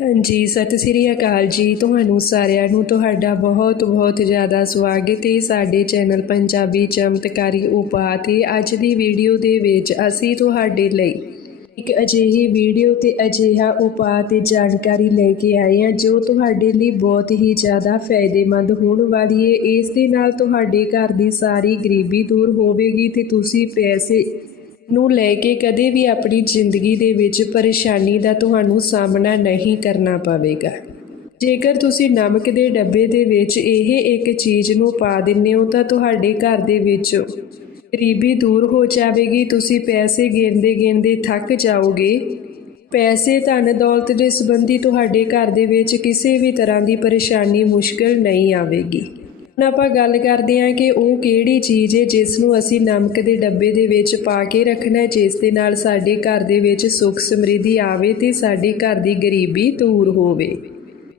ਹਾਂਜੀ, ਸਤਿ ਸ੍ਰੀ ਅਕਾਲ ਜੀ। ਤੁਹਾਨੂੰ ਸਾਰਿਆਂ ਨੂੰ ਤੁਹਾਡਾ ਬਹੁਤ ਬਹੁਤ ਜ਼ਿਆਦਾ ਸਵਾਗਤ ਹੈ ਸਾਡੇ ਚੈਨਲ ਪੰਜਾਬੀ ਚਮਤਕਾਰੀ ਉਪਾਅ ਤੇ ਅੱਜ ਦੀ ਵੀਡੀਓ ਦੇ ਵਿੱਚ ਅਸੀਂ ਤੁਹਾਡੇ ਲਈ ਇੱਕ ਅਜਿਹੀ ਵੀਡੀਓ ਤੇ ਅਜਿਹਾ ਉਪਾਅ ਤੇ ਜਾਣਕਾਰੀ ਲੈ ਕੇ ਆਏ ਹਾਂ ਜੋ ਤੁਹਾਡੇ ਲਈ ਬਹੁਤ ਹੀ ਜ਼ਿਆਦਾ ਫਾਇਦੇਮੰਦ ਹੋਣ ਵਾਲੀ ਹੈ। ਇਸ ਦੇ ਨਾਲ ਤੁਹਾਡੇ ਘਰ ਦੀ ਸਾਰੀ ਗਰੀਬੀ ਦੂਰ ਹੋਵੇਗੀ ਤੇ ਤੁਸੀਂ ਪੈਸੇ ਨੂੰ ਲੈ ਕੇ ਕਦੇ ਵੀ ਆਪਣੀ ਜ਼ਿੰਦਗੀ ਦੇ ਵਿੱਚ ਪਰੇਸ਼ਾਨੀ ਦਾ ਤੁਹਾਨੂੰ ਸਾਹਮਣਾ ਨਹੀਂ ਕਰਨਾ ਪਵੇਗਾ। ਜੇਕਰ ਤੁਸੀਂ ਨਮਕ ਦੇ ਡੱਬੇ ਦੇ ਵਿੱਚ ਇਹ ਇੱਕ ਚੀਜ਼ ਨੂੰ ਪਾ ਦਿੰਦੇ ਹੋ ਤਾਂ ਤੁਹਾਡੇ ਘਰ ਦੇ ਵਿੱਚ ਗਰੀਬੀ ਦੂਰ ਹੋ ਜਾਵੇਗੀ। ਤੁਸੀਂ ਪੈਸੇ ਗਿਣਦੇ ਗਿਣਦੇ ਥੱਕ ਜਾਓਗੇ। ਪੈਸੇ ਧਨ ਦੌਲਤ ਦੇ ਸੰਬੰਧੀ ਤੁਹਾਡੇ ਘਰ ਦੇ ਵਿੱਚ ਕਿਸੇ ਵੀ ਤਰ੍ਹਾਂ ਦੀ ਪਰੇਸ਼ਾਨੀ ਮੁਸ਼ਕਲ ਨਹੀਂ ਆਵੇਗੀ। ਹੁਣ ਆਪਾਂ ਗੱਲ ਕਰਦੇ ਹਾਂ ਕਿ ਉਹ ਕਿਹੜੀ ਚੀਜ਼ ਹੈ ਜਿਸ ਨੂੰ ਅਸੀਂ ਨਮਕ ਦੇ ਡੱਬੇ ਦੇ ਵਿੱਚ ਪਾ ਕੇ ਰੱਖਣਾ ਜਿਸ ਦੇ ਨਾਲ ਸਾਡੇ ਘਰ ਦੇ ਵਿੱਚ ਸੁੱਖ ਸਮਰਿੱਧੀ ਆਵੇ ਤੇ ਸਾਡੇ ਘਰ ਦੀ ਗਰੀਬੀ ਦੂਰ ਹੋਵੇ।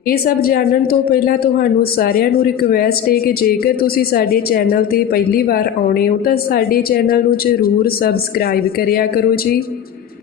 ਇਹ ਸਭ ਜਾਣਨ ਤੋਂ ਪਹਿਲਾਂ ਤੁਹਾਨੂੰ ਸਾਰਿਆਂ ਨੂੰ ਰਿਕਵੈਸਟ ਹੈ ਕਿ ਜੇਕਰ ਤੁਸੀਂ ਸਾਡੇ ਚੈਨਲ ਤੇ ਪਹਿਲੀ ਵਾਰ ਆਉਣੇ ਹੋ ਤਾਂ ਸਾਡੇ ਚੈਨਲ ਨੂੰ ਜ਼ਰੂਰ ਸਬਸਕ੍ਰਾਈਬ ਕਰਿਆ ਕਰੋ ਜੀ।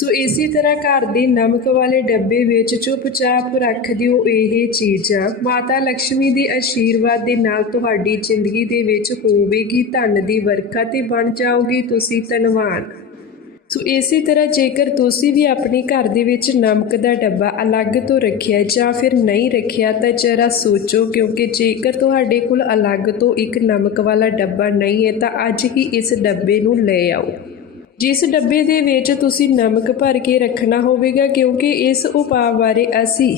ਸੋ ਇਸੇ ਤਰ੍ਹਾਂ ਘਰ ਦੇ ਨਮਕ ਵਾਲੇ ਡੱਬੇ ਵਿੱਚ ਚੁੱਪਚਾਪ ਰੱਖ ਦਿਓ ਇਹ ਚੀਜ਼ਾਂ। ਮਾਤਾ ਲక్ష్ਮੀ ਦੇ ਆਸ਼ੀਰਵਾਦ ਦੇ ਨਾਲ ਤੁਹਾਡੀ ਜ਼ਿੰਦਗੀ ਦੇ ਵਿੱਚ ਹੋਵੇਗੀ, ਧਨ ਦੀ ਵਰਖਾ ਤੇ ਬਣ ਜਾਓਗੇ ਤੁਸੀਂ ਧਨਵਾਨ। ਸੋ ਇਸੇ ਤਰ੍ਹਾਂ ਜੇਕਰ ਤੁਸੀਂ ਵੀ ਆਪਣੇ ਘਰ ਦੇ ਵਿੱਚ ਨਮਕ ਦਾ ਡੱਬਾ ਅਲੱਗ ਤੋਂ ਰੱਖਿਆ ਜਾਂ ਫਿਰ ਨਹੀਂ ਰੱਖਿਆ ਤਾਂ ਜਰਾ ਸੋਚੋ, ਕਿਉਂਕਿ ਜੇਕਰ ਤੁਹਾਡੇ ਕੋਲ ਅਲੱਗ ਤੋਂ ਇੱਕ ਨਮਕ ਵਾਲਾ ਡੱਬਾ ਨਹੀਂ ਹੈ ਤਾਂ ਅੱਜ ਹੀ ਇਸ ਡੱਬੇ ਨੂੰ ਲੈ ਆਓ। ਜਿਸ ਡੱਬੇ ਦੇ ਵਿੱਚ ਤੁਸੀਂ ਨਮਕ ਭਰ ਕੇ ਰੱਖਣਾ ਹੋਵੇਗਾ, ਕਿਉਂਕਿ ਇਸ ਉਪਾਅ ਬਾਰੇ ਅਸੀਂ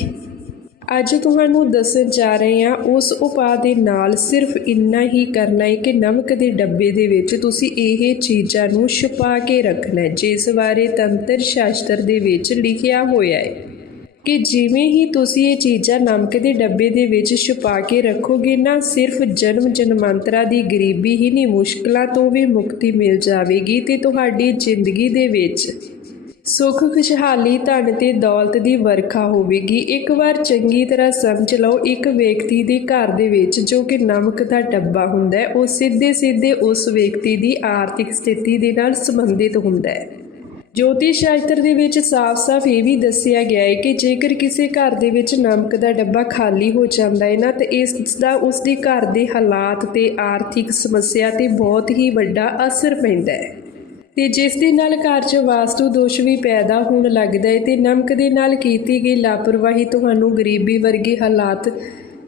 ਅੱਜ ਤੁਹਾਨੂੰ ਦੱਸਣ ਜਾ ਰਹੇ ਹਾਂ, ਉਸ ਉਪਾਅ ਦੇ ਨਾਲ ਸਿਰਫ ਇੰਨਾ ਹੀ ਕਰਨਾ ਹੈ ਕਿ ਨਮਕ ਦੇ ਡੱਬੇ ਦੇ ਵਿੱਚ ਤੁਸੀਂ ਇਹ ਚੀਜ਼ਾਂ ਨੂੰ ਛੁਪਾ ਕੇ ਰੱਖਣਾ ਹੈ, ਜਿਸ ਬਾਰੇ ਤੰਤਰ ਸ਼ਾਸਤਰ ਦੇ ਵਿੱਚ ਲਿਖਿਆ ਹੋਇਆ ਹੈ। ਕਿ ਜਿਵੇਂ ਹੀ ਤੁਸੀਂ ਇਹ ਚੀਜ਼ਾਂ ਨਮਕ ਦੇ ਡੱਬੇ ਦੇ ਵਿੱਚ ਛੁਪਾ ਕੇ ਰੱਖੋਗੇ ਨਾ ਸਿਰਫ ਜਨਮ ਜਨਮਾਂਤਰਾ ਦੀ ਗਰੀਬੀ ਹੀ ਨਹੀਂ, ਮੁਸ਼ਕਲਾਂ ਤੋਂ ਵੀ ਮੁਕਤੀ ਮਿਲ ਜਾਵੇਗੀ ਤੇ ਤੁਹਾਡੀ ਜ਼ਿੰਦਗੀ ਦੇ ਵਿੱਚ ਸੁੱਖ, ਖੁਸ਼ਹਾਲੀ, ਧਨ ਤੇ ਦੌਲਤ ਦੀ ਵਰਖਾ ਹੋਵੇਗੀ। ਇੱਕ ਵਾਰ ਚੰਗੀ ਤਰ੍ਹਾਂ ਸਮਝ ਲਓ, ਇੱਕ ਵਿਅਕਤੀ ਦੇ ਘਰ ਦੇ ਵਿੱਚ ਜੋ ਕਿ ਨਮਕ ਦਾ ਡੱਬਾ ਹੁੰਦਾ ਹੈ, ਉਹ ਸਿੱਧੇ ਸਿੱਧੇ ਉਸ ਵਿਅਕਤੀ ਦੀ ਆਰਥਿਕ ਸਥਿਤੀ ਦੇ ਨਾਲ ਸੰਬੰਧਿਤ ਹੁੰਦਾ ਹੈ। ਜੋਤਿਸ਼ ਸ਼ਾਸਤਰ ਦੇ ਵਿੱਚ ਸਾਫ਼-ਸਾਫ਼ ਇਹ ਵੀ ਦੱਸਿਆ ਗਿਆ ਹੈ ਕਿ ਜੇਕਰ ਕਿਸੇ ਘਰ ਦੇ ਵਿੱਚ ਨਮਕ ਦਾ ਡੱਬਾ ਖਾਲੀ ਹੋ ਜਾਂਦਾ ਹੈ ਨਾ, ਤਾਂ ਇਸ ਦਾ ਉਸ ਦੇ ਘਰ ਦੇ ਹਾਲਾਤ ਤੇ ਆਰਥਿਕ ਸਮੱਸਿਆ ਤੇ ਬਹੁਤ ਹੀ ਵੱਡਾ ਅਸਰ ਪੈਂਦਾ ਹੈ। ਤੇ ਜਿਸ ਦੇ ਨਾਲ ਘਰ 'ਚ ਵਾਸਤੂ ਦੋਸ਼ ਵੀ ਪੈਦਾ ਹੋਣ ਲੱਗਦਾ ਹੈ ਤੇ ਨਮਕ ਦੇ ਨਾਲ ਕੀਤੀ ਗਈ ਲਾਪਰਵਾਹੀ ਤੁਹਾਨੂੰ ਗਰੀਬੀ ਵਰਗੇ ਹਾਲਾਤ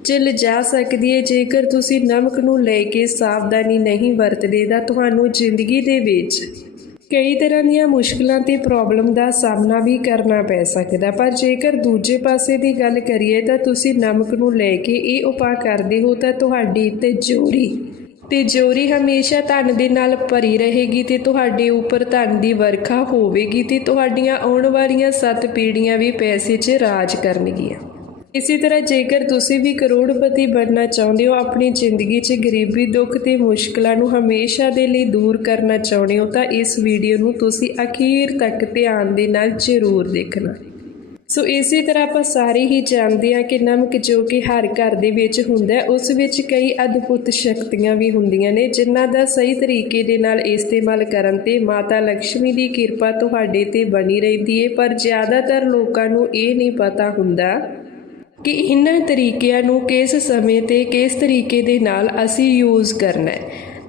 'ਚ ਲਿਜਾ ਸਕਦੀ ਹੈ। ਜੇਕਰ ਤੁਸੀਂ ਨਮਕ ਨੂੰ ਲੈ ਕੇ ਸਾਵਧਾਨੀ ਨਹੀਂ ਵਰਤਦੇ, ਤਾਂ ਤੁਹਾਨੂੰ ਜ਼ਿੰਦਗੀ ਦੇ ਵਿੱਚ ਕਈ ਤਰ੍ਹਾਂ ਦੀਆਂ ਮੁਸ਼ਕਲਾਂ ਤੇ ਪ੍ਰੋਬਲਮ ਦਾ ਸਾਹਮਣਾ ਵੀ ਕਰਨਾ ਪੈ ਸਕਦਾ, ਪਰ ਜੇਕਰ ਦੂਜੇ ਪਾਸੇ ਦੀ ਗੱਲ ਕਰੀਏ ਤਾਂ ਤੁਸੀਂ ਨਮਕ ਨੂੰ ਲੈ ਕੇ ਇਹ ਉਪਾਅ ਕਰਦੇ ਹੋ ਤਾਂ ਤੁਹਾਡੀ ਤਿਜੋਰੀ ਤਿਜੋਰੀ ਹਮੇਸ਼ਾ ਧਨ ਦੇ ਨਾਲ ਭਰੀ ਰਹੇਗੀ ਤੇ ਤੁਹਾਡੇ ਉੱਪਰ ਧਨ ਦੀ ਵਰਖਾ ਹੋਵੇਗੀ ਤੇ ਤੁਹਾਡੀਆਂ ਆਉਣ ਵਾਲੀਆਂ ਸੱਤ ਪੀੜ੍ਹੀਆਂ ਵੀ ਪੈਸੇ 'ਚ ਰਾਜ ਕਰਨਗੀਆਂ। ਇਸੇ ਤਰ੍ਹਾਂ ਜੇਕਰ ਤੁਸੀਂ ਵੀ ਕਰੋੜਪਤੀ ਬਣਨਾ ਚਾਹੁੰਦੇ ਹੋ, ਆਪਣੀ ਜ਼ਿੰਦਗੀ 'ਚ ਗਰੀਬੀ, ਦੁੱਖ ਤੇ ਮੁਸ਼ਕਲਾਂ ਨੂੰ ਹਮੇਸ਼ਾ ਦੇ ਲਈ ਦੂਰ ਕਰਨਾ ਚਾਹੁੰਦੇ ਹੋ, ਤਾਂ ਇਸ ਵੀਡੀਓ ਨੂੰ ਤੁਸੀਂ ਅਖੀਰ ਤੱਕ ਧਿਆਨ ਦੇ ਨਾਲ ਜ਼ਰੂਰ ਦੇਖਣਾ। ਸੋ ਇਸੇ ਤਰ੍ਹਾਂ ਆਪਾਂ ਸਾਰੇ ਹੀ ਜਾਣਦੇ ਹਾਂ ਕਿ ਨਮਕ ਜੋ ਕਿ ਹਰ ਘਰ ਦੇ ਵਿੱਚ ਹੁੰਦਾ ਉਸ ਵਿੱਚ ਕਈ ਅਦਭੁਤ ਸ਼ਕਤੀਆਂ ਵੀ ਹੁੰਦੀਆਂ ਨੇ, ਜਿਨ੍ਹਾਂ ਦਾ ਸਹੀ ਤਰੀਕੇ ਦੇ ਨਾਲ ਇਸਤੇਮਾਲ ਕਰਨ ਤੇ ਮਾਤਾ ਲక్ష్ਮੀ ਦੀ ਕਿਰਪਾ ਤੁਹਾਡੇ ਤੇ ਬਣੀ ਰਹਿੰਦੀ ਹੈ। ਪਰ ਜ਼ਿਆਦਾਤਰ ਲੋਕਾਂ ਨੂੰ ਇਹ ਨਹੀਂ ਪਤਾ ਹੁੰਦਾ ਕਿ ਇਹਨਾਂ ਤਰੀਕਿਆਂ ਨੂੰ ਕਿਸ ਸਮੇਂ ਤੇ ਕਿਸ ਤਰੀਕੇ ਦੇ ਨਾਲ ਅਸੀਂ ਯੂਜ਼ ਕਰਨਾ ਹੈ।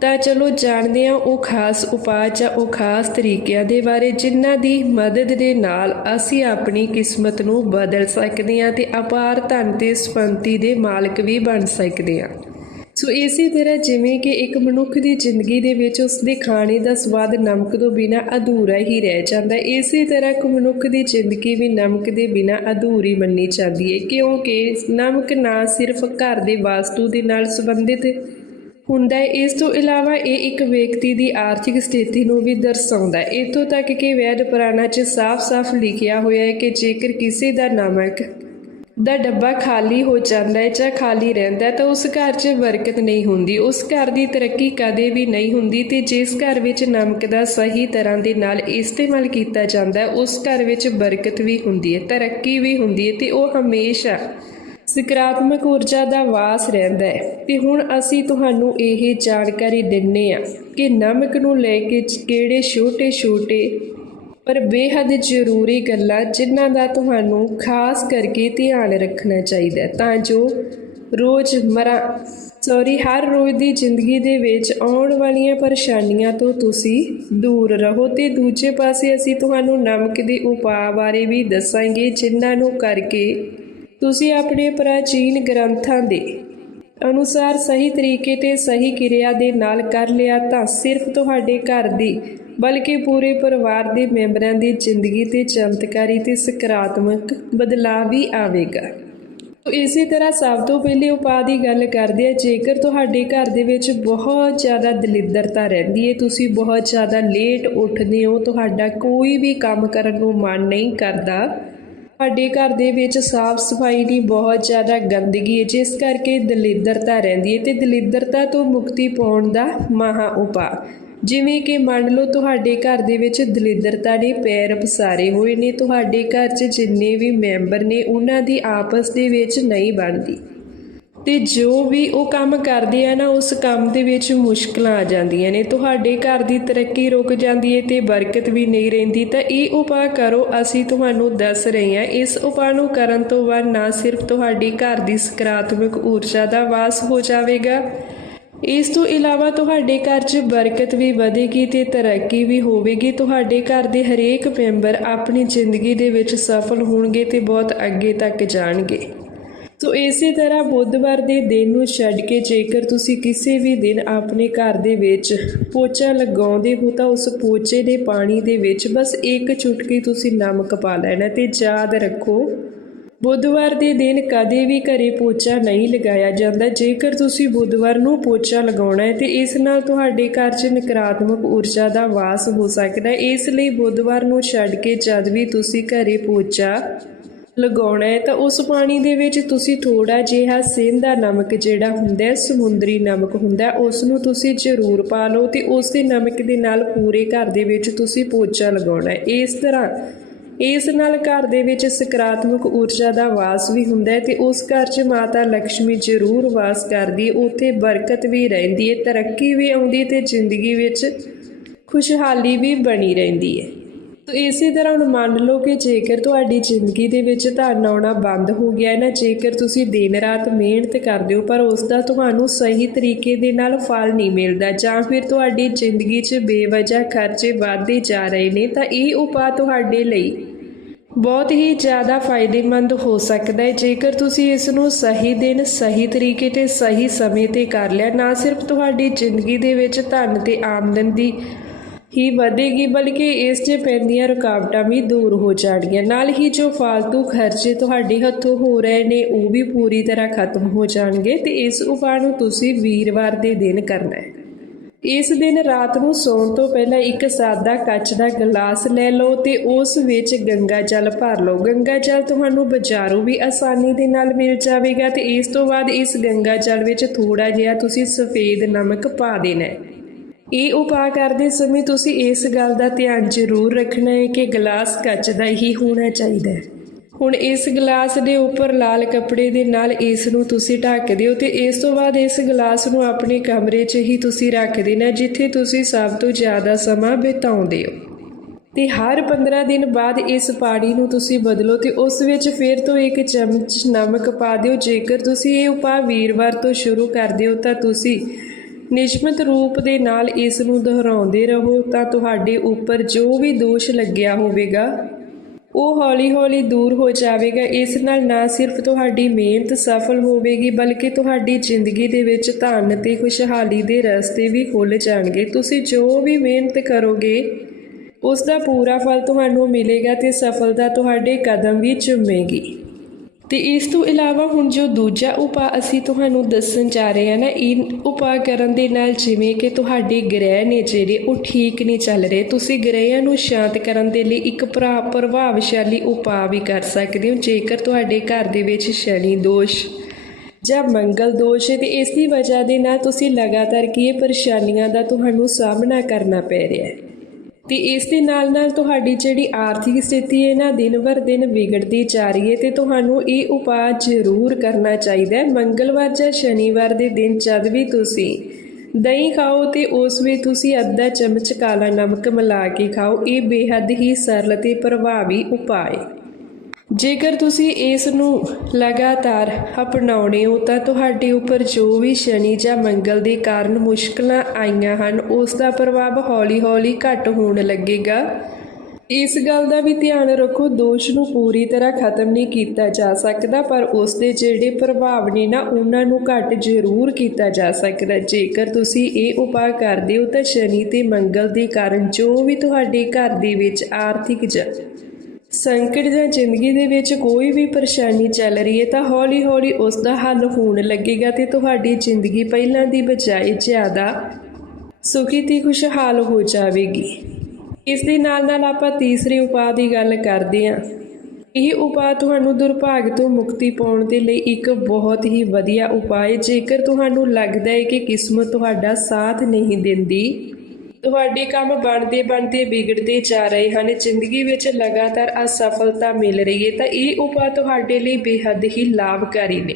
ਤਾਂ ਚਲੋ ਜਾਣਦੇ ਹਾਂ ਉਹ ਖਾਸ ਉਪਾਅ ਜਾਂ ਉਹ ਖਾਸ ਤਰੀਕਿਆਂ ਦੇ ਬਾਰੇ ਜਿਨ੍ਹਾਂ ਦੀ ਮਦਦ ਦੇ ਨਾਲ ਅਸੀਂ ਆਪਣੀ ਕਿਸਮਤ ਨੂੰ ਬਦਲ ਸਕਦੇ ਹਾਂ ਤੇ ਅਪਾਰ ਧਨ ਤੇ ਸੰਪਤੀ ਦੇ ਮਾਲਕ ਵੀ ਬਣ ਸਕਦੇ ਹਾਂ। ਸੋ ਇਸੇ ਤਰ੍ਹਾਂ ਜਿਵੇਂ ਕਿ ਇੱਕ ਮਨੁੱਖ ਦੀ ਜ਼ਿੰਦਗੀ ਦੇ ਵਿੱਚ ਉਸ ਦੇ ਖਾਣੇ ਦਾ ਸਵਾਦ ਨਮਕ ਤੋਂ ਬਿਨਾ ਅਧੂਰਾ ਹੀ ਰਹਿ ਜਾਂਦਾ ਹੈ। ਇਸੇ ਤਰ੍ਹਾਂ ਇੱਕ ਮਨੁੱਖ ਦੀ ਜ਼ਿੰਦਗੀ ਵੀ ਨਮਕ ਦੇ ਬਿਨਾ ਅਧੂਰੀ ਮੰਨੀ ਜਾਂਦੀ ਹੈ, ਕਿਉਂਕਿ ਨਮਕ ਨਾ ਸਿਰਫ ਘਰ ਦੇ ਵਾਸਤੂ ਦੇ ਨਾਲ ਸੰਬੰਧਿਤ ਹੁੰਦਾ ਹੈ। ਇਸ ਤੋਂ ਇਲਾਵਾ ਇਹ ਇੱਕ ਵਿਅਕਤੀ ਦੀ ਆਰਥਿਕ ਸਥਿਤੀ ਨੂੰ ਵੀ ਦਰਸਾਉਂਦਾ ਹੈ। ਇਤੋਂ ਤੱਕ ਕਿ ਵੈਦ ਪੁਰਾਣਾ 'ਚ ਸਾਫ਼-ਸਾਫ਼ ਲਿਖਿਆ ਹੋਇਆ ਹੈ ਕਿ ਜੇਕਰ ਕਿਸੇ ਦਾ ਨਮਕ ਦਾ ਡੱਬਾ ਖਾਲੀ ਹੋ ਜਾਂਦਾ ਹੈ ਜਾਂ ਖਾਲੀ ਰਹਿੰਦਾ ਤਾਂ ਉਸ ਘਰ 'ਚ ਬਰਕਤ ਨਹੀਂ ਹੁੰਦੀ। ਉਸ ਘਰ ਦੀ ਤਰੱਕੀ ਕਦੇ ਵੀ ਨਹੀਂ ਹੁੰਦੀ ਤੇ ਜਿਸ ਘਰ ਵਿੱਚ ਨਮਕ ਦਾ ਸਹੀ ਤਰ੍ਹਾਂ ਦੇ ਨਾਲ ਇਸਤੇਮਾਲ ਕੀਤਾ ਜਾਂਦਾ ਹੈ, ਉਸ ਘਰ ਵਿੱਚ ਬਰਕਤ ਵੀ ਹੁੰਦੀ ਹੈ, ਤਰੱਕੀ ਵੀ ਹੁੰਦੀ ਹੈ ਤੇ ਉਹ ਹਮੇਸ਼ਾ ਸਕਾਰਾਤਮਕ ਊਰਜਾ ਦਾ ਵਾਸ ਰਹਿੰਦਾ ਹੈ। ਤੇ ਹੁਣ ਅਸੀਂ ਤੁਹਾਨੂੰ ਇਹ ਜਾਣਕਾਰੀ ਦਿੰਨੇ ਆ ਕਿ ਨਮਕ ਨੂੰ ਲੈ ਕੇ ਕਿਹੜੇ ਛੋਟੇ-ਛੋਟੇ ਪਰ ਬੇਹੱਦ ਜ਼ਰੂਰੀ ਗੱਲਾਂ ਜਿਨ੍ਹਾਂ ਦਾ ਤੁਹਾਨੂੰ ਖਾਸ ਕਰਕੇ ਧਿਆਨ ਰੱਖਣਾ ਚਾਹੀਦਾ ਤਾਂ ਜੋ ਰੋਜ਼ ਰੋਜ਼ਮਰਾ ਸੌਰੀ ਹਰ ਰੋਜ਼ ਦੀ ਜ਼ਿੰਦਗੀ ਦੇ ਵਿੱਚ ਆਉਣ ਵਾਲੀਆਂ ਪਰੇਸ਼ਾਨੀਆਂ ਤੋਂ ਤੁਸੀਂ ਦੂਰ ਰਹੋ। ਤੇ ਦੂਜੇ ਪਾਸੇ ਅਸੀਂ ਤੁਹਾਨੂੰ ਨਮਕ ਦੇ ਉਪਾਅ ਬਾਰੇ ਵੀ ਦੱਸਾਂਗੇ, ਜਿਨ੍ਹਾਂ ਨੂੰ ਕਰਕੇ ਤੁਸੀਂ ਆਪਣੇ ਪ੍ਰਾਚੀਨ ਗ੍ਰੰਥਾਂ ਦੇ ਅਨੁਸਾਰ ਸਹੀ ਤਰੀਕੇ ਤੇ ਸਹੀ ਕਿਰਿਆ ਦੇ ਨਾਲ ਕਰ ਲਿਆ ਤਾਂ ਸਿਰਫ ਤੁਹਾਡੇ ਘਰ ਦੀ, ਬਲਕਿ ਪੂਰੇ ਪਰਿਵਾਰ ਦੇ ਮੈਂਬਰਾਂ ਦੀ ਜ਼ਿੰਦਗੀ ਤੇ ਚਮਤਕਾਰੀ ਤੇ ਸਕਾਰਾਤਮਕ ਬਦਲਾਅ ਵੀ ਆਵੇਗਾ। ਤੋ ਇਸੇ ਤਰ੍ਹਾਂ ਸਭ ਤੋਂ ਪਹਿਲੇ ਉਪਾਅ ਦੀ ਗੱਲ ਕਰਦੇ ਆ ਜੇਕਰ ਤੁਹਾਡੇ ਘਰ ਦੇ ਵਿੱਚ ਬਹੁਤ ਜ਼ਿਆਦਾ ਦਲਿੱਦਰਤਾ ਰਹਿੰਦੀ ਹੈ, ਤੁਸੀਂ ਬਹੁਤ ਜ਼ਿਆਦਾ ਲੇਟ ਉੱਠਦੇ ਹੋ, ਤੁਹਾਡਾ ਕੋਈ ਵੀ ਕੰਮ ਕਰਨ ਨੂੰ ਮਨ ਨਹੀਂ ਕਰਦਾ ਤੁਹਾਡੇ ਘਰ ਦੇ ਵਿੱਚ ਸਾਫ਼ ਸਫ਼ਾਈ ਦੀ ਬਹੁਤ ਜ਼ਿਆਦਾ ਗੰਦਗੀ ਹੈ, ਜਿਸ ਕਰਕੇ ਦਲਿੱਦਰਤਾ ਰਹਿੰਦੀ ਹੈ ਤੇ ਦਲਿੱਦਰਤਾ ਤੋਂ ਮੁਕਤੀ ਪਾਉਣ ਦਾ ਮਹਾ ਉਪਾਅ। ਜਿਵੇਂ ਕਿ ਮੰਨ ਲਓ ਤੁਹਾਡੇ ਘਰ ਦੇ ਵਿੱਚ ਦਲਿੱਦਰਤਾ ਦੇ ਪੈਰ ਪਸਾਰੇ ਹੋਏ ਨੇ, ਤੁਹਾਡੇ ਘਰ 'ਚ ਜਿੰਨੇ ਵੀ ਮੈਂਬਰ ਨੇ, ਉਹਨਾਂ ਦੀ ਆਪਸ ਦੇ ਵਿੱਚ ਨਹੀਂ ਬਣਦੀ। ਤੇ ਜੋ ਵੀ ਉਹ ਕੰਮ ਕਰਦੇ ਆ ਨਾ, ਉਸ ਕੰਮ ਦੇ ਵਿੱਚ ਮੁਸ਼ਕਲਾਂ ਆ ਜਾਂਦੀਆਂ ਨੇ। ਤੁਹਾਡੇ ਘਰ ਦੀ ਤਰੱਕੀ ਰੁਕ ਜਾਂਦੀ ਹੈ ਤੇ ਬਰਕਤ ਵੀ ਨਹੀਂ ਰਹਿੰਦੀ, ਤਾਂ ਇਹ ਉਪਾਅ ਕਰੋ। ਅਸੀਂ ਤੁਹਾਨੂੰ ਦੱਸ ਰਹੇ ਹਾਂ, ਇਸ ਉਪਾਅ ਨੂੰ ਕਰਨ ਤੋਂ ਬਾਅਦ ਨਾ ਸਿਰਫ ਤੁਹਾਡੀ ਘਰ ਦੀ ਸਕਾਰਾਤਮਕ ਊਰਜਾ ਦਾ ਵਾਸ ਹੋ ਜਾਵੇਗਾ। ਇਸ ਤੋਂ ਇਲਾਵਾ ਤੁਹਾਡੇ ਘਰ 'ਚ ਬਰਕਤ ਵੀ ਵਧੇਗੀ ਤੇ ਤਰੱਕੀ ਵੀ ਹੋਵੇਗੀ। ਤੁਹਾਡੇ ਘਰ ਦੇ ਹਰੇਕ ਮੈਂਬਰ ਆਪਣੀ ਜ਼ਿੰਦਗੀ ਦੇ ਵਿੱਚ ਸਫਲ ਹੋਣਗੇ ਤੇ ਬਹੁਤ ਅੱਗੇ ਤੱਕ ਜਾਣਗੇ। ਸੋ ਇਸੇ ਤਰ੍ਹਾਂ ਬੁੱਧਵਾਰ ਦੇ ਦਿਨ ਨੂੰ ਛੱਡ ਕੇ ਜੇਕਰ ਤੁਸੀਂ ਕਿਸੇ ਵੀ ਦਿਨ ਆਪਣੇ ਘਰ ਦੇ ਵਿੱਚ ਪੋਚਾ ਲਗਾਉਂਦੇ ਹੋ ਤਾਂ ਉਸ ਪੋਚੇ ਦੇ ਪਾਣੀ ਦੇ ਵਿੱਚ ਬਸ ਇੱਕ ਚੁਟਕੀ ਤੁਸੀਂ ਨਮਕ ਪਾ ਲੈਣਾ ਤੇ ਯਾਦ ਰੱਖੋ, ਬੁੱਧਵਾਰ ਦੇ ਦਿਨ ਕਦੇ ਵੀ ਘਰੇ ਪੋਚਾ ਨਹੀਂ ਲਗਾਇਆ ਜਾਂਦਾ। ਜੇਕਰ ਤੁਸੀਂ ਬੁੱਧਵਾਰ ਨੂੰ ਪੋਚਾ ਲਗਾਉਣਾ ਹੈ ਤੇ ਇਸ ਨਾਲ ਤੁਹਾਡੇ ਘਰ 'ਚ ਨਕਾਰਾਤਮਕ ਊਰਜਾ ਦਾ ਵਾਸ ਹੋ ਸਕਦਾ ਹੈ। ਇਸ ਲਈ ਬੁੱਧਵਾਰ ਨੂੰ ਛੱਡ ਕੇ ਜਦ ਵੀ ਤੁਸੀਂ ਘਰੇ ਪੋਚਾ ਲਗਾਉਣਾ ਹੈ, ਤਾਂ ਉਸ ਪਾਣੀ ਦੇ ਵਿੱਚ ਤੁਸੀਂ ਥੋੜਾ ਜਿਹਾ ਸਿੰਧਾ ਨਮਕ ਜਿਹੜਾ ਹੁੰਦਾ ਹੈ, ਸਮੁੰਦਰੀ ਨਮਕ ਹੁੰਦਾ ਉਸ ਨੂੰ ਤੁਸੀਂ ਜ਼ਰੂਰ ਪਾ ਲਓ ਤੇ ਉਸ ਦੇ ਨਮਕ ਦੇ ਨਾਲ ਪੂਰੇ ਘਰ ਦੇ ਵਿੱਚ ਤੁਸੀਂ ਪੋਚਾ ਲਗਾਉਣਾ ਹੈ। ਇਸ ਤਰ੍ਹਾਂ, ਇਸ ਨਾਲ ਘਰ ਦੇ ਵਿੱਚ ਸਕਾਰਾਤਮਕ ਊਰਜਾ ਦਾ ਵਾਸ ਵੀ ਹੁੰਦਾ ਹੈ ਤੇ ਉਸ ਘਰ 'ਚ ਮਾਤਾ ਲక్ష్ਮੀ ਜ਼ਰੂਰ ਵਾਸ ਕਰਦੀ ਉੱਥੇ ਬਰਕਤ ਵੀ ਰਹਿੰਦੀ ਹੈ, ਤਰੱਕੀ ਵੀ ਆਉਂਦੀ ਹੈ ਤੇ ਜ਼ਿੰਦਗੀ ਵਿੱਚ ਖੁਸ਼ਹਾਲੀ ਵੀ ਬਣੀ ਰਹਿੰਦੀ ਹੈ। ਤੋ ਇਸੇ ਤਰ੍ਹਾਂ ਹੁਣ ਮੰਨ ਲਓ ਕਿ ਜੇਕਰ ਤੁਹਾਡੀ ਜ਼ਿੰਦਗੀ ਦੇ ਵਿੱਚ ਧਨ ਆਉਣਾ ਬੰਦ ਹੋ ਗਿਆ ਹੈ ਨਾ, ਜੇਕਰ ਤੁਸੀਂ ਦਿਨ ਰਾਤ ਮਿਹਨਤ ਕਰਦੇ ਹੋ, ਪਰ ਉਸ ਦਾ ਤੁਹਾਨੂੰ ਸਹੀ ਤਰੀਕੇ ਦੇ ਨਾਲ ਫਲ ਨਹੀਂ ਮਿਲਦਾ ਜਾਂ ਫਿਰ ਤੁਹਾਡੀ ਜ਼ਿੰਦਗੀ 'ਚ ਬੇਵਜ੍ਹਾ ਖਰਚੇ ਵਧਦੇ ਜਾ ਰਹੇ ਨੇ, ਤਾਂ ਇਹ ਉਪਾਅ ਤੁਹਾਡੇ ਲਈ ਬਹੁਤ ਹੀ ਜ਼ਿਆਦਾ ਫਾਇਦੇਮੰਦ ਹੋ ਸਕਦਾ ਹੈ। ਜੇਕਰ ਤੁਸੀਂ ਇਸ ਨੂੰ ਸਹੀ ਦਿਨ, ਸਹੀ ਤਰੀਕੇ ਤੇ ਸਹੀ ਸਮੇਂ ਤੇ ਕਰ ਲਿਆ, ਨਾ ਸਿਰਫ ਤੁਹਾਡੀ ਜ਼ਿੰਦਗੀ ਦੇ ਵਿੱਚ ਧਨ ਤੇ ਆਮਦਨ ਦੀ ਹੀ ਵਧੇਗੀ, ਬਲਕਿ ਇਸ 'ਚ ਪੈਂਦੀਆਂ ਰੁਕਾਵਟਾਂ ਵੀ ਦੂਰ ਹੋ ਜਾਣਗੀਆਂ। ਨਾਲ ਹੀ ਜੋ ਫालतू ਖਰਚੇ ਤੁਹਾਡੇ ਹੱਥੋਂ ਹੋ ਰਹੇ ਨੇ, ਉਹ ਵੀ ਪੂਰੀ ਤਰ੍ਹਾਂ ਖਤਮ ਹੋ ਜਾਣਗੇ ਤੇ ਇਸ ਉਪਾਅ ਨੂੰ ਤੁਸੀਂ ਵੀਰਵਾਰ ਦੇ ਦਿਨ ਕਰਨਾ ਹੈ। ਇਸ ਦਿਨ ਰਾਤ ਨੂੰ ਸੌਣ ਤੋਂ ਪਹਿਲਾਂ ਇੱਕ ਸਾਦਾ ਕੱਚ ਦਾ ਗਲਾਸ ਲੈ ਲਓ ਤੇ ਉਸ ਵਿੱਚ ਗੰਗਾ ਜਲ ਭਰ ਲਓ। ਗੰਗਾ ਜਲ ਤੁਹਾਨੂੰ ਬਾਜ਼ਾਰੋਂ ਵੀ ਆਸਾਨੀ ਦੇ ਨਾਲ ਮਿਲ ਜਾਵੇਗਾ ਤੇ ਇਸ ਤੋਂ ਬਾਅਦ ਇਸ ਗੰਗਾ ਜਲ ਵਿੱਚ ਥੋੜਾ ਜਿਹਾ ਤੁਸੀਂ ਸਫੇਦ ਨਮਕ ਪਾ ਦੇਣਾ ਹੈ। ਇਹ ਉਪਾਅ ਕਰਦੇ ਸਮੇਂ ਤੁਸੀਂ ਇਸ ਗੱਲ ਦਾ ਧਿਆਨ ਜ਼ਰੂਰ ਰੱਖਣਾ ਹੈ ਕਿ ਗਲਾਸ ਕੱਚ ਦਾ ਹੀ ਹੋਣਾ ਚਾਹੀਦਾ ਹੈ। ਹੁਣ ਇਸ ਗਲਾਸ ਦੇ ਉੱਪਰ ਲਾਲ ਕੱਪੜੇ ਦੇ ਨਾਲ ਇਸ ਨੂੰ ਤੁਸੀਂ ਢੱਕ ਦਿਓ ਤੇ ਇਸ ਤੋਂ ਬਾਅਦ ਇਸ ਗਲਾਸ ਨੂੰ ਆਪਣੇ ਕਮਰੇ 'ਚ ਹੀ ਤੁਸੀਂ ਰੱਖ ਦੇਣਾ ਜਿੱਥੇ ਤੁਸੀਂ ਸਭ ਤੋਂ ਜ਼ਿਆਦਾ ਸਮਾਂ ਬਿਤਾਉਂਦੇ ਹੋ। ਤੇ ਹਰ 15 ਦਿਨ ਬਾਅਦ ਇਸ ਪਾਣੀ ਨੂੰ ਤੁਸੀਂ ਬਦਲੋ ਤੇ ਉਸ ਵਿੱਚ ਫਿਰ ਤੋਂ ਇੱਕ ਚਮਚ ਨਮਕ ਪਾ ਦਿਓ। ਜੇਕਰ ਤੁਸੀਂ ਇਹ ਉਪਾਅ ਵੀਰਵਾਰ ਤੋਂ ਸ਼ੁਰੂ ਕਰਦੇ ਹੋ ਤਾਂ ਤੁਸੀਂ ਨਿਯਮਿਤ ਰੂਪ ਦੇ ਨਾਲ ਇਸ ਨੂੰ ਦੁਹਰਾਉਂਦੇ ਰਹੋ ਤਾਂ ਤੁਹਾਡੇ ਉੱਪਰ ਜੋ ਵੀ ਦੋਸ਼ ਲੱਗਿਆ ਹੋਵੇਗਾ, ਉਹ ਹੌਲੀ-ਹੌਲੀ ਦੂਰ ਹੋ ਜਾਵੇਗਾ। ਇਸ ਨਾਲ ਨਾ ਸਿਰਫ ਤੁਹਾਡੀ ਮਿਹਨਤ ਸਫਲ ਹੋਵੇਗੀ, ਬਲਕਿ ਤੁਹਾਡੀ ਜ਼ਿੰਦਗੀ ਦੇ ਵਿੱਚ ਧਨ ਤੇ ਖੁਸ਼ਹਾਲੀ ਦੇ ਰਸਤੇ ਵੀ ਖੁੱਲ ਜਾਣਗੇ। ਤੁਸੀਂ ਜੋ ਵੀ ਮਿਹਨਤ ਕਰੋਗੇ ਉਸ ਦਾ ਪੂਰਾ ਫਲ ਤੁਹਾਨੂੰ ਮਿਲੇਗਾ ਤੇ ਸਫਲਤਾ ਤੁਹਾਡੇ ਕਦਮ ਵੀ ਚੁੰਮੇਗੀ। ਤੇ ਇਸ ਤੋਂ ਇਲਾਵਾ ਹੁਣ ਜੋ ਦੂਜਾ ਉਪਾਅ ਅਸੀਂ ਤੁਹਾਨੂੰ ਦੱਸਣ ਜਾ ਰਹੇ ਹਾਂ ਨਾ, ਇਹ ਉਪਾਅ ਕਰਨ ਦੇ ਨਾਲ ਜਿਵੇਂ ਕਿ ਤੁਹਾਡੇ ਗ੍ਰਹਿ ਨੇ ਜਿਹੜੇ ਉਹ ਠੀਕ ਨਹੀਂ ਚੱਲ ਰਹੇ, ਤੁਸੀਂ ਗ੍ਰਹਿਆਂ ਨੂੰ ਸ਼ਾਂਤ ਕਰਨ ਦੇ ਲਈ ਇੱਕ ਭਰਾ ਪ੍ਰਭਾਵਸ਼ਾਲੀ ਉਪਾਅ ਵੀ ਕਰ ਸਕਦੇ ਹੋ, ਜੇਕਰ ਤੁਹਾਡੇ ਘਰ ਦੇ ਵਿੱਚ ਸ਼ਨੀ ਦੋਸ਼ ਜਾਂ ਮੰਗਲ ਦੋਸ਼ ਹੈ ਤੇ ਇਸ ਦੀ ਵਜ੍ਹਾ ਦੇ ਨਾਲ ਤੁਸੀਂ ਲਗਾਤਾਰ ਕੀ ਪਰੇਸ਼ਾਨੀਆਂ ਦਾ ਤੁਹਾਨੂੰ ਸਾਹਮਣਾ ਕਰਨਾ ਪੈ ਰਿਹਾ ਹੈ। ਤੇ ਇਸ ਦੇ ਨਾਲ ਨਾਲ ਤੁਹਾਡੀ ਜਿਹੜੀ ਆਰਥਿਕ ਸਥਿਤੀ ਹੈ ਨਾ, ਦਿਨ ਬਰ ਦਿਨ ਵਿਗੜਦੀ ਜਾ ਰਹੀ ਹੈ ਤੇ ਤੁਹਾਨੂੰ ਇਹ ਉਪਾਅ ਜ਼ਰੂਰ ਕਰਨਾ ਚਾਹੀਦਾ ਹੈ। ਮੰਗਲਵਾਰ ਜਾਂ ਸ਼ਨੀਵਾਰ ਦੇ ਦਿਨ ਜਦ ਵੀ ਤੁਸੀਂ ਦਹੀਂ ਖਾਓ ਤੇ ਉਸ ਵਿੱਚ ਤੁਸੀਂ ਅੱਧਾ ਚਮਚ ਕਾਲਾ ਨਮਕ ਮਿਲਾ ਕੇ ਖਾਓ, ਇਹ ਬੇਹੱਦ ਹੀ ਸਰਲ ਤੇ ਪ੍ਰਭਾਵੀ ਉਪਾਅ ਹੈ। ਜੇਕਰ ਤੁਸੀਂ ਇਸ ਨੂੰ ਲਗਾਤਾਰ ਅਪਣਾਉਣੇ ਹੋ, ਤਾਂ ਤੁਹਾਡੇ ਉੱਪਰ ਜੋ ਵੀ ਸ਼ਨੀ ਜਾਂ ਮੰਗਲ ਦੇ ਕਾਰਨ ਮੁਸ਼ਕਲਾਂ ਆਈਆਂ ਹਨ, ਉਸ ਦਾ ਪ੍ਰਭਾਵ ਹੌਲੀ-ਹੌਲੀ ਘਟ ਹੋਣ ਲੱਗੇਗਾ। ਇਸ ਗੱਲ ਦਾ ਵੀ ਧਿਆਨ ਰੱਖੋ, ਦੋਸ਼ ਨੂੰ ਪੂਰੀ ਤਰ੍ਹਾਂ ਖਤਮ ਨਹੀਂ ਕੀਤਾ ਜਾ ਸਕਦਾ, ਪਰ ਉਸ ਦੇ ਜਿਹੜੇ ਪ੍ਰਭਾਵ ਨੇ ਨਾ, ਉਹਨਾਂ ਨੂੰ ਘਟ ਜ਼ਰੂਰ ਕੀਤਾ ਜਾ ਸਕਦਾ। ਜੇਕਰ ਤੁਸੀਂ ਇਹ ਉਪਾਅ ਕਰਦੇ ਹੋ, ਤਾਂ ਸ਼ਨੀ ਤੇ ਮੰਗਲ ਦੇ ਕਾਰਨ ਜੋ ਵੀ ਤੁਹਾਡੇ ਘਰ ਦੇ ਵਿੱਚ ਆਰਥਿਕ ਜਾਂ ਸੰਕਟ ਜਾਂ ਜ਼ਿੰਦਗੀ ਦੇ ਵਿੱਚ ਕੋਈ ਵੀ ਪਰੇਸ਼ਾਨੀ ਚੱਲ ਰਹੀ ਹੈ ਤਾਂ ਹੌਲੀ-ਹੌਲੀ ਉਸ ਦਾ ਹੱਲ ਹੋਣ ਲੱਗੇਗਾ ਤੇ ਤੁਹਾਡੀ ਜ਼ਿੰਦਗੀ ਪਹਿਲਾਂ ਦੀ ਬਜਾਏ ਜ਼ਿਆਦਾ ਸੁਖੀ ਤੇ ਖੁਸ਼ਹਾਲ ਹੋ ਜਾਵੇਗੀ। ਇਸ ਦੇ ਨਾਲ ਨਾਲ ਆਪਾਂ ਤੀਸਰੇ ਉਪਾਅ ਦੀ ਗੱਲ ਕਰਦੇ ਹਾਂ। ਇਹ ਉਪਾਅ ਤੁਹਾਨੂੰ ਦੁਰਭਾਗ ਤੋਂ ਮੁਕਤੀ ਪਾਉਣ ਦੇ ਲਈ ਇੱਕ ਬਹੁਤ ਹੀ ਵਧੀਆ ਉਪਾਅ ਹੈ। ਜੇਕਰ ਤੁਹਾਨੂੰ ਲੱਗਦਾ ਹੈ ਕਿ ਕਿਸਮਤ ਤੁਹਾਡਾ ਸਾਥ ਨਹੀਂ ਦਿੰਦੀ ਤੁਹਾਡੇ ਕੰਮ ਬਣਦੇ ਬਣਦੇ ਵਿਗੜਦੇ ਜਾ ਰਹੇ ਹਨ। ਜ਼ਿੰਦਗੀ ਵਿੱਚ ਲਗਾਤਾਰ ਅਸਫਲਤਾ ਮਿਲ ਰਹੀ ਹੈ ਤਾਂ ਇਹ ਉਪਾਅ ਤੁਹਾਡੇ ਲਈ ਬੇਹੱਦ ਹੀ ਲਾਭਕਾਰੀ ਨੇ।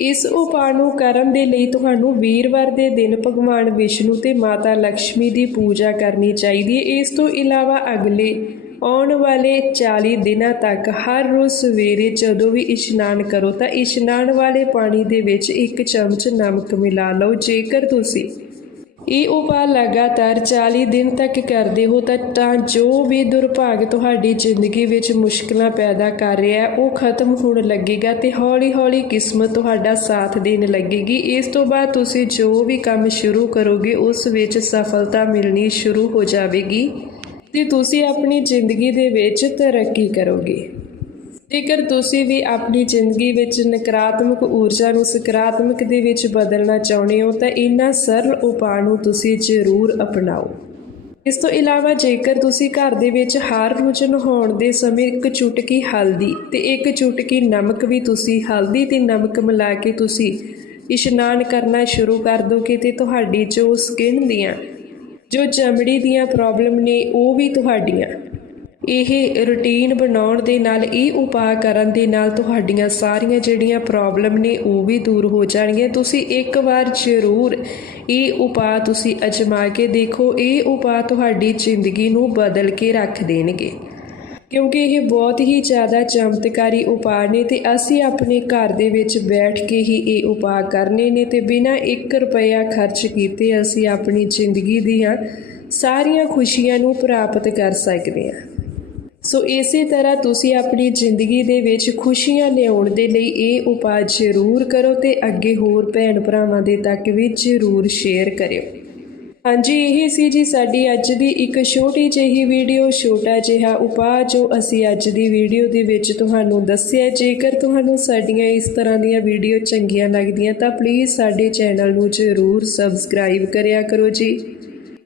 ਇਸ ਉਪਾਅ ਨੂੰ ਕਰਨ ਦੇ ਲਈ ਤੁਹਾਨੂੰ ਵੀਰਵਾਰ ਦੇ ਦਿਨ ਭਗਵਾਨ ਵਿਸ਼ਨੂੰ ਤੇ ਮਾਤਾ ਲక్ష్ਮੀ ਦੀ ਪੂਜਾ ਕਰਨੀ ਚਾਹੀਦੀ ਹੈ। ਇਸ ਤੋਂ ਇਲਾਵਾ ਅਗਲੇ ਆਉਣ ਵਾਲੇ 40 ਦਿਨਾਂ ਤੱਕ ਹਰ ਰੋਜ਼ ਸਵੇਰੇ ਜਦੋਂ ਵੀ ਇਸ਼ਨਾਨ ਕਰੋ ਤਾਂ ਇਸ਼ਨਾਨ ਵਾਲੇ ਪਾਣੀ ਦੇ ਵਿੱਚ ਇੱਕ ਚਮਚ ਨਮਕ ਮਿਲਾ ਲਓ। ਜੇਕਰ ਤੁਸੀਂ ਇਹ ਉਪਾਅ ਲਗਾਤਾਰ 40 ਦਿਨ ਤੱਕ ਕਰਦੇ ਹੋ ਤਾਂ ਜੋ ਵੀ ਦੁਰਭਾਗ ਤੁਹਾਡੀ ਜ਼ਿੰਦਗੀ ਵਿੱਚ ਮੁਸ਼ਕਲਾਂ ਪੈਦਾ ਕਰ ਰਿਹਾ ਉਹ ਖਤਮ ਹੋਣ ਲੱਗੇਗਾ ਤੇ ਹੌਲੀ-ਹੌਲੀ ਕਿਸਮਤ ਤੁਹਾਡਾ ਸਾਥ ਦੇਣ ਲੱਗੇਗੀ। ਇਸ ਤੋਂ ਬਾਅਦ ਤੁਸੀਂ ਜੋ ਵੀ ਕੰਮ ਸ਼ੁਰੂ ਕਰੋਗੇ, ਉਸ ਵਿੱਚ ਸਫਲਤਾ ਮਿਲਣੀ ਸ਼ੁਰੂ ਹੋ ਜਾਵੇਗੀ ਤੇ ਤੁਸੀਂ ਆਪਣੀ ਜ਼ਿੰਦਗੀ ਦੇ ਵਿੱਚ ਤਰੱਕੀ ਕਰੋਗੇ। ਜੇਕਰ ਤੁਸੀਂ ਵੀ ਆਪਣੀ ਜ਼ਿੰਦਗੀ ਵਿੱਚ ਨਕਾਰਾਤਮਕ ਊਰਜਾ ਨੂੰ ਸਕਾਰਾਤਮਕ ਦੇ ਵਿੱਚ ਬਦਲਣਾ ਚਾਹੁੰਦੇ ਹੋ, ਤਾਂ ਇਹਨਾਂ ਸਰਲ ਉਪਾਅ ਨੂੰ ਤੁਸੀਂ ਜ਼ਰੂਰ ਅਪਣਾਓ। ਇਸ ਤੋਂ ਇਲਾਵਾ ਜੇਕਰ ਤੁਸੀਂ ਘਰ ਦੇ ਵਿੱਚ ਹਰ ਰੋਜ਼ ਨਹਾਉਣ ਦੇ ਸਮੇਂ ਇੱਕ ਚੁਟਕੀ ਹਲਦੀ ਤੇ ਇੱਕ ਚੁਟਕੀ ਨਮਕ ਵੀ ਤੁਸੀਂ ਹਲਦੀ ਤੇ ਨਮਕ ਮਿਲਾ ਕੇ ਤੁਸੀਂ ਇਸ਼ਨਾਨ ਕਰਨਾ ਸ਼ੁਰੂ ਕਰ ਦੋਗੇ, ਤੇ ਤੁਹਾਡੀ ਜੋ ਸਕਿਨ ਦੀਆਂ, ਜੋ ਚਮੜੀ ਦੀਆਂ ਪ੍ਰੋਬਲਮ ਨੇ, ਉਹ ਵੀ ਤੁਹਾਡੀਆਂ। ਇਹ ਰੁਟੀਨ ਬਣਾਉਣ ਦੇ ਨਾਲ, ਇਹ ਉਪਾਅ ਕਰਨ ਦੇ ਨਾਲ ਤੁਹਾਡੀਆਂ ਸਾਰੀਆਂ ਜਿਹੜੀਆਂ ਪ੍ਰੋਬਲਮ ਨੇ, ਉਹ ਵੀ ਦੂਰ ਹੋ ਜਾਣਗੀਆਂ। ਤੁਸੀਂ ਇੱਕ ਵਾਰ ਜ਼ਰੂਰ ਇਹ ਉਪਾਅ ਤੁਸੀਂ ਅਜਮਾ ਕੇ ਦੇਖੋ। ਇਹ ਉਪਾਅ ਤੁਹਾਡੀ ਜ਼ਿੰਦਗੀ ਨੂੰ ਬਦਲ ਕੇ ਰੱਖ ਦੇਣਗੇ। ਕਿਉਂਕਿ ਇਹ ਬਹੁਤ ਹੀ ਜ਼ਿਆਦਾ ਚਮਤਕਾਰੀ ਉਪਾਅ ਨੇ ਤੇ ਅਸੀਂ ਆਪਣੇ ਘਰ ਦੇ ਵਿੱਚ ਬੈਠ ਕੇ ਹੀ ਇਹ ਉਪਾਅ ਕਰਨੇ ਨੇ ਤੇ ਬਿਨਾਂ 1 ਰੁਪਇਆ ਖਰਚ ਕੀਤੇ ਅਸੀਂ ਆਪਣੀ ਜ਼ਿੰਦਗੀ ਦੀਆਂ ਸਾਰੀਆਂ ਖੁਸ਼ੀਆਂ ਨੂੰ ਪ੍ਰਾਪਤ ਕਰ ਸਕਦੇ ਹਾਂ। ਸੋ ਇਸੇ ਤਰ੍ਹਾਂ ਤੁਸੀਂ ਆਪਣੀ ਜ਼ਿੰਦਗੀ ਦੇ ਵਿੱਚ ਖੁਸ਼ੀਆਂ ਲਿਆਉਣ ਦੇ ਲਈ ਇਹ ਉਪਾਅ ਜ਼ਰੂਰ ਕਰੋ ਤੇ ਅੱਗੇ ਹੋਰ ਭੈਣ ਭਰਾਵਾਂ ਦੇ ਤੱਕ ਵੀ ਜ਼ਰੂਰ ਸ਼ੇਅਰ ਕਰਿਓ। ਹਾਂਜੀ, ਇਹ ਸੀ ਜੀ ਸਾਡੀ ਅੱਜ ਦੀ ਇੱਕ ਛੋਟੀ ਜਿਹੀ ਵੀਡੀਓ ਛੋਟਾ ਜਿਹਾ ਉਪਾਅ ਜੋ ਅਸੀਂ ਅੱਜ ਦੀ ਵੀਡੀਓ ਦੇ ਵਿੱਚ ਤੁਹਾਨੂੰ ਦੱਸਿਆ। ਜੇਕਰ ਤੁਹਾਨੂੰ ਸਾਡੀਆਂ ਇਸ ਤਰ੍ਹਾਂ ਦੀਆਂ ਵੀਡੀਓ ਚੰਗੀਆਂ ਲੱਗਦੀਆਂ ਤਾਂ ਪਲੀਜ਼ ਸਾਡੇ ਚੈਨਲ ਨੂੰ ਜ਼ਰੂਰ ਸਬਸਕ੍ਰਾਈਬ ਕਰਿਆ ਕਰੋ ਜੀ।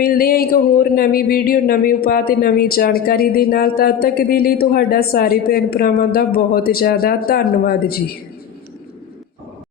ਮਿਲਦੇ ਹਾਂ ਇੱਕ ਹੋਰ ਨਵੀਂ ਵੀਡੀਓ, ਨਵੇਂ ਉਪਾਅ ਤੇ ਨਵੀਂ ਜਾਣਕਾਰੀ ਦੇ ਨਾਲ। ਤਦ ਤੱਕ ਦੇ ਲਈ ਤੁਹਾਡਾ ਸਾਰੇ ਭੈਣ ਭਰਾਵਾਂ ਦਾ ਬਹੁਤ ਜ਼ਿਆਦਾ ਧੰਨਵਾਦ ਜੀ।